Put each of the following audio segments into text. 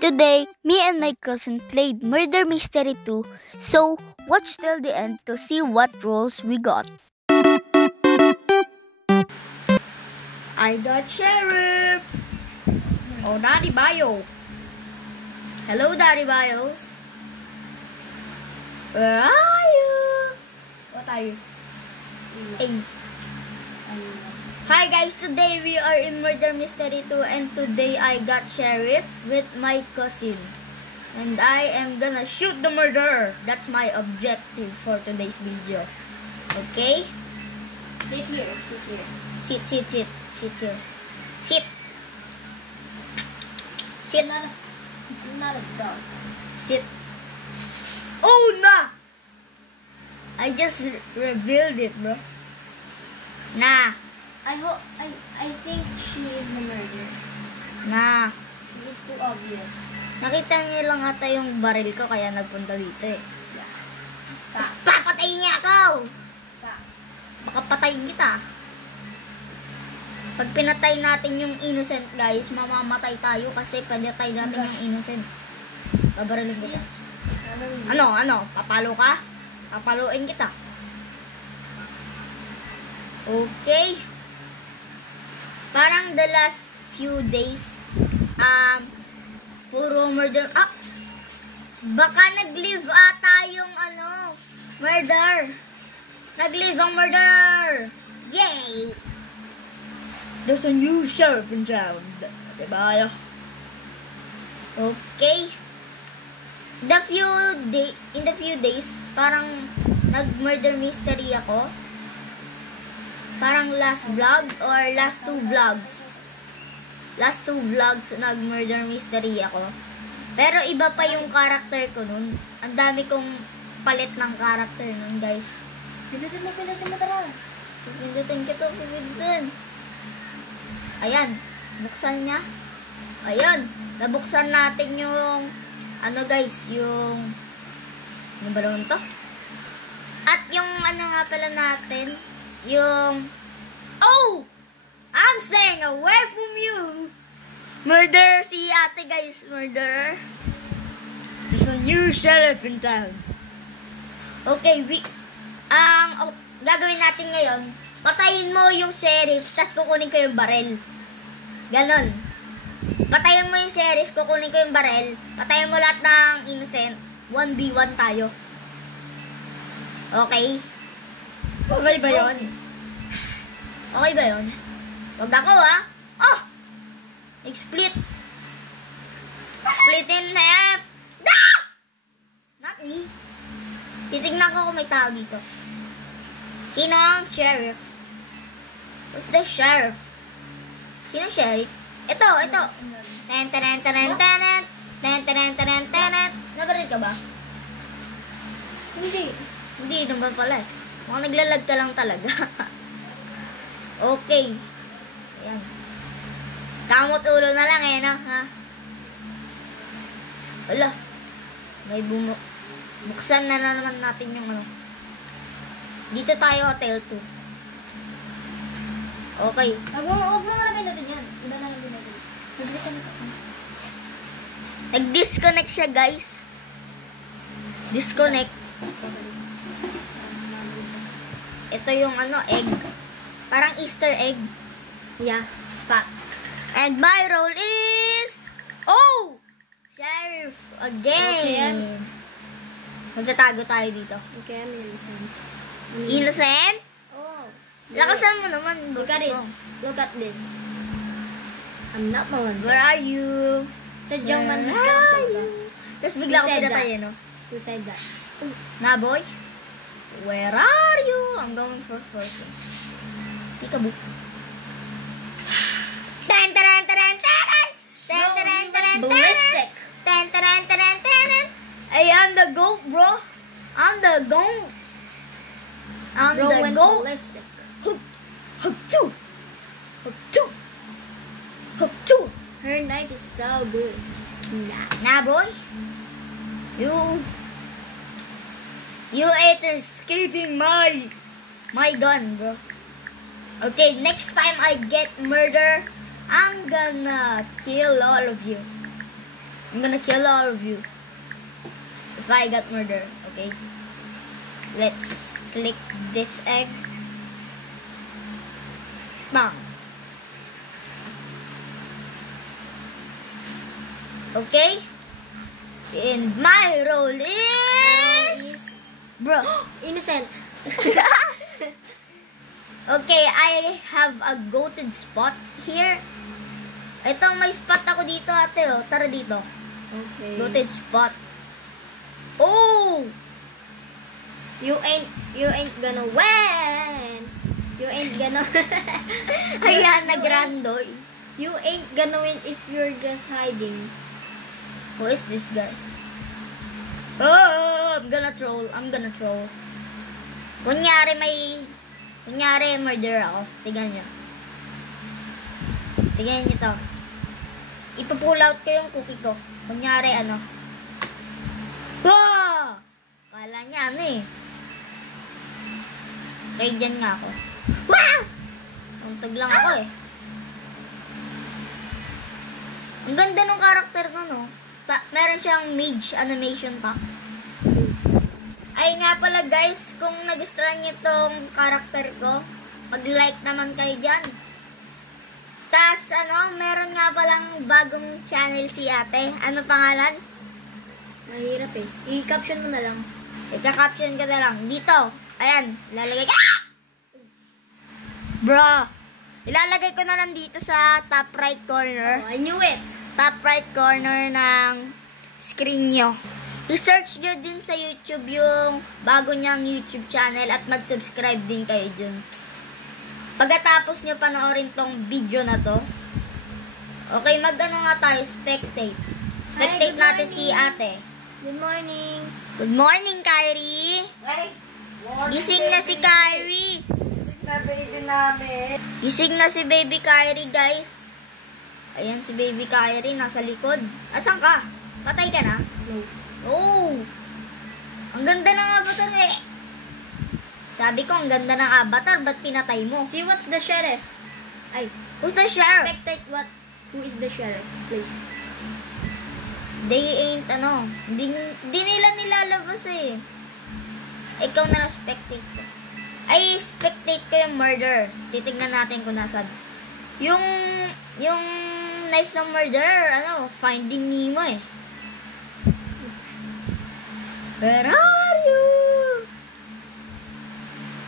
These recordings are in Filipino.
Today, me and my cousin played Murder Mystery 2, so watch till the end to see what roles we got. I got Sheriff! Oh, Daddy Bio! Hello, Daddy Bios! Where are you? What are you? Hey. Hi guys, today we are in Murder Mystery 2 and today I got Sheriff with my cousin. And I am gonna shoot the murderer. That's my objective for today's video. Okay? Sit here, sit here. Sit here. Sit. Sit. Not a dog. Sit. Oh, nah! I just revealed it, bro. Nah. I think she is the murderer. Nah. It's too obvious. Nakita niya lang ata yung baril ko kaya nagpunta dito eh. Facts. Papatayin niya ako! Facts. Baka patayin kita. Pag pinatay natin yung innocent guys, mamamatay tayo kasi pinatay natin yung innocent. Babarilin kita. Ano? Papalo ka? Papaluin kita. Okay. Parang the last few days, puro murder. Baka nag-live ata yung murder. Nag-live ang murder. Yay! There's a new sheriff in town. Diba? Okay. In the few days, parang nag-murder mystery ako. Parang last vlog or last two vlogs. Last two vlogs, nag-murder mystery ako. Pero iba pa yung character ko nun. Ang dami kong palit ng character nun, guys. Pindutin mo, tara. Pindutin ko to, pindutin. Ayan, buksan niya. Ayan, nabuksan natin yung, guys, yung, ano ba naman to? At yung, nga pala natin, yung, oh! I'm staying away from you! Murder si ate, guys. Murderer. There's a new sheriff in town. Okay, gagawin natin ngayon, patayin mo yung sheriff, tapos kukunin ko yung barel. Ganon. Patayin mo yung sheriff, kukunin ko yung barel, patayin mo lahat ng innocent, 1v1 tayo. Okay? Okay ba yun? Okay ba yun? Wag ako split. Split in half. Not me. Titignan ko kung may tao dito. Sino ang sheriff? Who's the sheriff? Sino sheriff? Ito. Nabaril ka ba? Hindi naman pala eh. Mukhang naglalag ka lang talaga. Okay. Ayan. Kamot ulo na lang no? Ha? Wala. May buksan na naman natin yung Dito tayo, Hotel 2. Okay. Huwag mo na pinutin yan. Iba na lang pinutin. Nag-disconnect siya, guys. Disconnect. Ito yung egg. Parang Easter egg. Yeah, fact. And my role is... Oh! Sheriff again. Okay. Magtatago tayo dito. Okay, I'm innocent. Innocent? Oh. Lakasan mo naman. Look at this. Look at this. I'm not Malanda. Where are you? Sadyang Where are you? Tapos bigla ko pinatay, no? Who said that? Na, boy? Where are you? I'm going for first. Peekaboo. Ballistic. I am the goat, bro. I'm the goat. I'm Bro the went goat. ballistic. Hook two. Her knife is so good. Nah, boy. You ate escaping my gun, bro. Okay, next time I get murder, I'm gonna kill all of you. I'm gonna kill all of you. If I got murder, okay? Let's click this egg. Bang. Okay? And my role is... Bro. Innocent. Okay, I have a goated spot here. Ito, may spot ako dito, ate. Oh. Tara dito. Okay. Goated spot. Oh! You ain't gonna win. You ain't gonna... Ayan, You nagrandoy. You ain't gonna win if you're just hiding. Who is this guy? Oh, I'm gonna troll. Kunyari murder ako. Tignan nyo. Tignan nyo to. Ipa-pull out ko yung cookie ko. Kunyari ano. Wow! Kala niya ano eh. Okay, dyan nga ako. Wow! Untog lang ako eh. Ang ganda ng karakter ko, no? Meron siyang mage animation pack. Ay nga pala guys, kung nagustuhan niyo tong karakter ko, mag-like naman kayo dyan. Tas ano, meron nga palang bagong channel si ate. Ano pangalan? Mahirap eh. I-caption mo na lang. Ika-caption ka na lang. Dito. Ayan, ilalagay ka. Bro, ilalagay ko na lang dito sa top right corner. Oh, I knew it. Top right corner ng screen nyo. I-search nyo din sa YouTube yung bago niyang YouTube channel at mag-subscribe din kayo dun. Pagkatapos nyo panoorin tong video na to, okay, mag-ano nga tayo, spectate. Spectate Hi, good natin si morning. ate. Good morning. Good morning, Kyrie. Gising na si Kyrie. Gising na baby namin. Gising na si baby Kyrie, guys. Ayan si baby Kyrie, nasa likod. Asan ka? Patay ka na? No. Oh! Ang ganda ng avatar eh. Sabi ko, ang ganda ng avatar, ba't pinatay mo? See what's the sheriff? Ay, Who's the sheriff? spectate who is the sheriff, please. They ain't, hindi nila nilalabas eh. Ikaw na lang spectate ko. Ay, spectate ko yung murder. Titignan natin kung nasan. Yung knife ng murder, Finding Nemo eh. Where are you?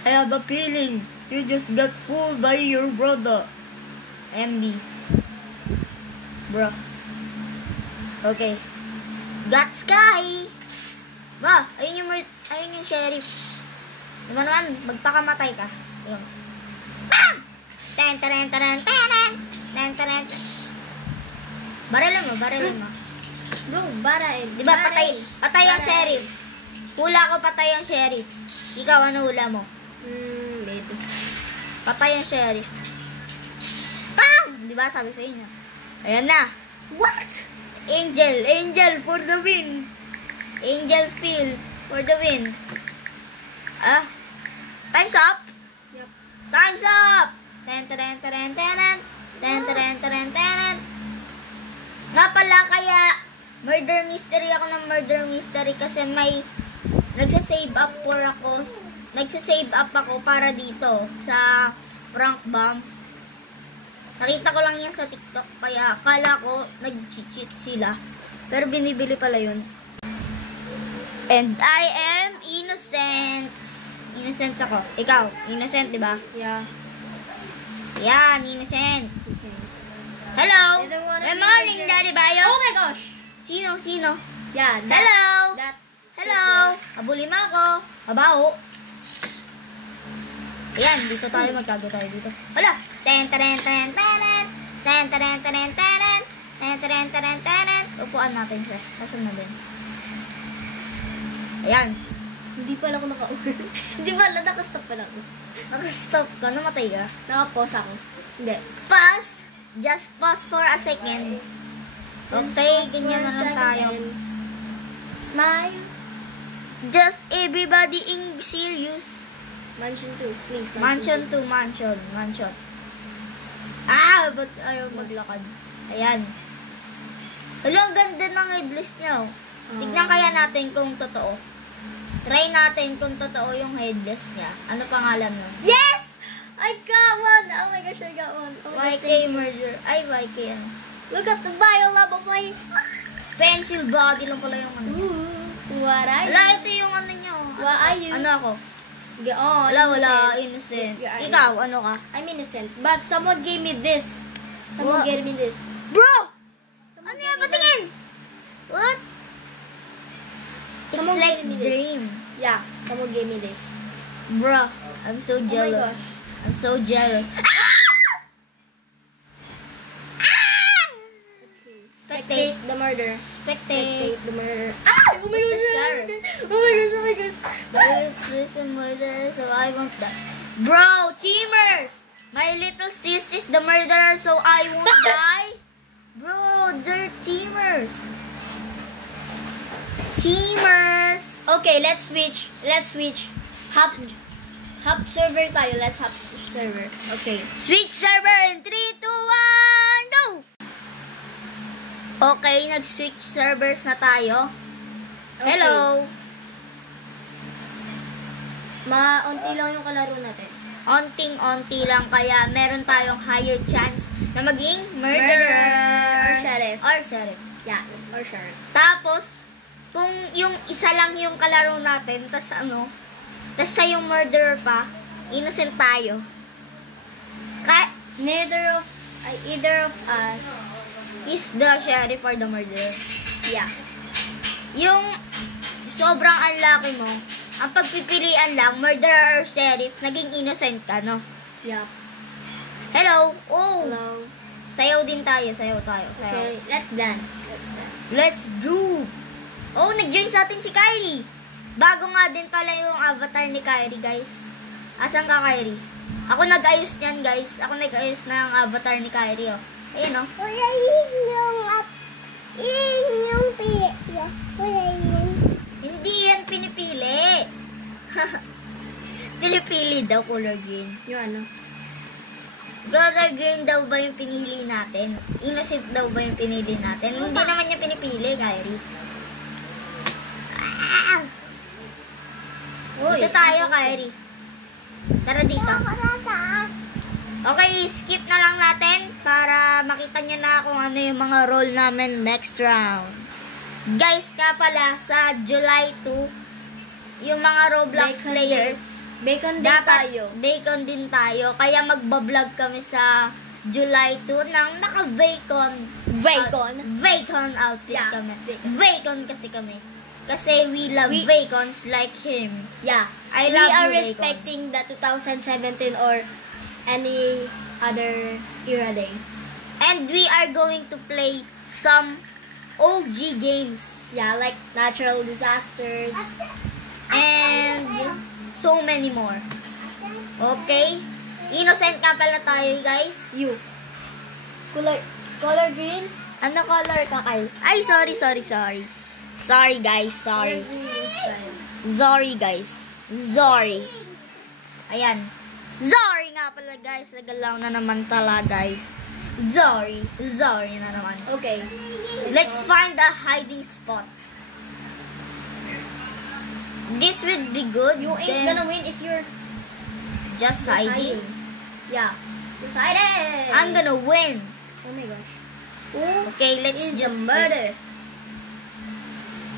I have a feeling you just got fooled by your brother. MB. Bro. Okay. Got Sky! Ba, ayun yung sheriff. Diba naman, magpakamatay ka. Ayun. Bam! Ten, teren, teren, teren! Ten, teren, teren. Barilin mo. Bro, bara eh. Diba, patay ang sheriff. Hula ko patay ang sheriff. Ikaw, ano hula mo? Maybe. Patay ang sheriff. Bam! Diba, sabi sa inyo. Ayan na. What? Angel for the win. Angel feel for the win. Time's up. Yep. Time's up. Ten, teren, teren, teren. Ten, teren, teren, teren. Nga pala, kaya murder mystery ako ng murder mystery kasi may nagsasave up ako para dito sa prank bomb. Nakita ko lang yan sa TikTok, kaya akala ko nag-cheat sila. Pero binibili pala yun. And I am innocent. Innocent ako. Ikaw, innocent, di ba? Yeah. Yan, innocent. Okay. Hello! I don't wanna Good be morning, the- Daddy Bayo. Oh my gosh! Sino? Yeah, Hello! That. Hello! Habulin mo ako. Mabaho. Ayan, dito tayo. Magtago tayo dito. Hala! Ten, teren, teren, teren. Ten, teren, teren, teren. Ten, teren, teren, teren. Upuan natin siya. Kasan na din. Ayan. Hindi pala ako Hindi pala, nakastop pala ako. Nakastop ka. Namatay ka. Nakapause ako. Hindi. Pause. Just pause for a second. Okay, ganyan na lang tayo. Smile. Just everybody in serious. Mansion 2, please. Mansion 2, mansion. Ba't ayaw maglakad? Ayan. Hala, ang ganda yun ang headless niya, oh. Tignan kaya natin kung totoo. Try natin kung totoo yung headless niya. Ano pangalan nun? Yes! I got one! Oh my gosh, I got one. Oh my gosh, YK thank you. murder. Ay, YK ano. Look at the bio lab of my... Pencil body lang pala yung ano. What are you? Wala, ito yung ano niya, oh. What are you? Ano ako? Oh, Wala, innocent. innocent. You are Ikaw, innocent. ano ka? I'm innocent. But someone gave me this. Someone What? gave me this. Bro! Someone Ano gave yan? me Patingin! this. What? It's Someone like gave me this. dream. Yeah, someone gave me this. Bro, I'm so my jealous. gosh. I'm so jealous. Spectate the murder. Spectate. The murder. Oh my gosh, sheriff. Oh my gosh, oh my gosh. This is a murderer, so I won't die. Bro, teamers! My little sis is the murderer, so I won't die. Bro, they're teamers. Teamers! Okay, let's switch. Let's switch. Hop server tayo. Let's hop server. Okay. Switch server in 3, 2, 1, go! Okay, nag-switch servers na tayo. Okay. Hello! Maunti lang yung kalaro natin. Onting-onti lang, kaya meron tayong higher chance na maging murderer. Or sheriff. Or sheriff. Yeah, or sheriff. Tapos, kung yung isa lang yung kalaro natin, tas siya yung murderer pa, innocent tayo. Either of us. Is the sheriff or the murderer? Yeah. Yung sobrang unlucky mo, ang pagpipilian lang, murderer or sheriff, naging innocent ka, no? Yeah. Hello? Oh! Hello. Sayaw din tayo, sayaw. Okay, let's dance. Let's do! Oh, nag-join sa atin si Kyrie. Bago nga din pala yung avatar ni Kyrie, guys. Asan ka, Kyrie? Ako nag-ayos niyan, guys. Ako nag-ayos na ang avatar ni Kyrie, oh. Ayan, oh. Wala yung pila. Wala yun. Hindi yan pinipili. Pinipili daw color green. Yung ano? Color green daw ba yung pinili natin? Innocent daw ba yung pinili natin? Hindi naman niya pinipili, Kyrie. Dito tayo, Kyrie. Tara dito. Ako na taas. Okay, skip na lang natin para makita nyo na kung ano yung mga role namin next round. Guys, nga pala, sa July 2, yung mga Roblox Bacon players, Bacon din dapat tayo. bacon din tayo. Kaya magbablog kami sa July 2 ng naka-bacon. Bacon outfit Yeah, kami. bacon. Bacon kasi kami. Kasi we love bacons like him. Yeah. I We love are you, Bacon. respecting the 2017 or any other era day. And we are going to play some OG games. Yeah, like natural disasters. And so many more. Okay? Innocent ka pala tayo, guys. You. Color green? Ano color ka, Kyle? Ay, sorry. Sorry, guys. Sorry. Sorry, guys. Sorry. Ayan. Sorry nga pala, guys. Nagalaw na naman tala, guys. Sorry na naman. Okay. Let's find a hiding spot. This would be good. You ain't Then, gonna win if you're just hiding. Yeah. Just hiding. I'm gonna win. Oh my gosh. Okay, let's Is the just murder.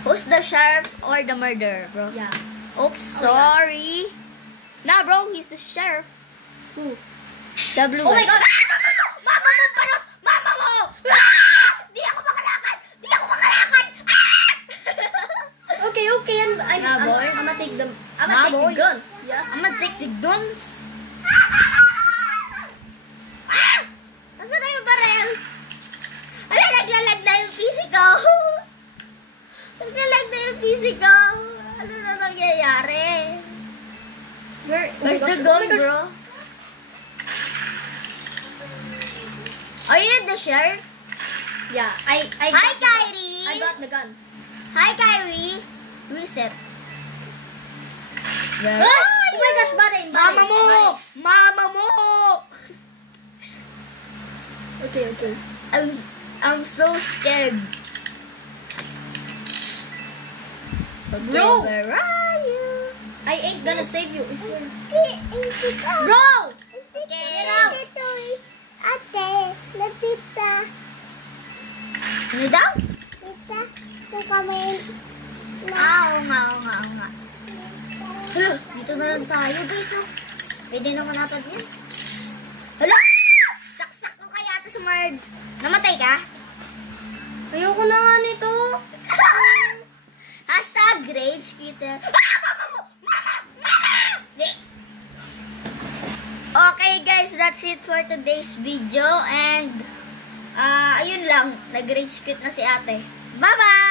Who's the sheriff or the murderer, bro? Yeah. Oops, sorry. Nah, bro, he's the sheriff. Who? The blue Oh my guy. God! Mama mo! Parot! Mama mo! Ah! Di ako makalakad! Ah! Okay. Nah, boy. I'm gonna take the Nah, boy. gun. Yeah. I'm gonna take the guns. Ah! Nasaan na yung barrels? Ala, naglalag na yung PC ko. Naglalag na yung PC ko. Ano na nangyayari? Where's the gun, bro? Are you the sheriff? Yeah. I Hi, got the gun. Kyrie. I got the gun. Hi, Kyrie. Reset. Ah! Oh my gosh, body. Mama mo! Okay. I'm so scared. Bro! Where are you? I ain't gonna save you if you're... Bro! Okay, out. Ate, natita. Ano daw? Tita, kung kami Oo nga. Hala, dito na lang tayo guys. Oh. Pwede naman natin yan. Hala! Saksak mo kaya ito sa Mard. Namatay ka? Ayoko na nga nito. Hashtag rage kita. Okay guys, that's it for today's video. And ayun lang, nag-rage quit na si ate. Bye-bye!